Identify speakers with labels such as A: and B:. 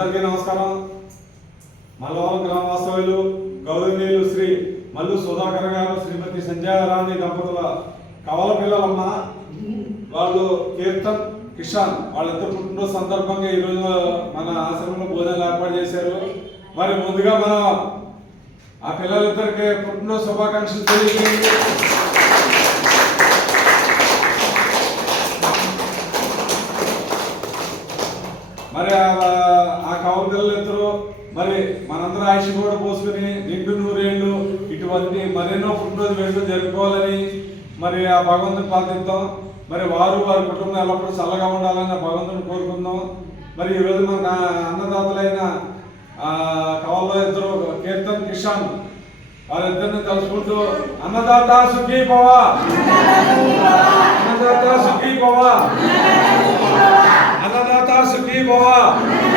A: అందరికీ నమస్కారం. మల్లవరం గ్రామవాస్తవ్యులు గౌరవనీయులు శ్రీ మల్లు సుధాకర్ గారు శ్రీమతి సంజయారాణి దంపతుల కవల పిల్లలమ్మ వాళ్ళు కీర్తన్ కిషాన్ వాళ్ళిద్దరు పుట్టినరోజు సందర్భంగా ఈరోజు మన ఆశ్రమంలో భోజనాలు ఏర్పాటు చేశారు. మరి ముందుగా మనం ఆ పిల్లలిద్దరికి పుట్టినరోజు శుభాకాంక్షలు తెలియజేయండి. మరి ఆ- ఆ పిల్లలిద్దరూ మరి మనందరూ ఆయుష్ కూడా పోసుకుని నిండు నూరేళ్ళు ఇటువంటి మరెన్నో పుట్టినరోజు వేడుకలు జరుపుకోవాలని మరి ఆ భగవంతుని ప్రార్థిద్దాం మరి వారు వారి కుటుంబం ఎల్లప్పుడూ చల్లగా ఉండాలని భగవంతుని కోరుకుందాం. మరి ఈరోజు మన అన్నదాతలైన కవల్లో ఇద్దరు కీర్తన్ కిషాన్ వారిద్దరిని తలుచుకుంటూ అన్నదాత సుఖీ భవ అన్నదాత సుఖీ భవ అన్నదాత సుఖీ భవ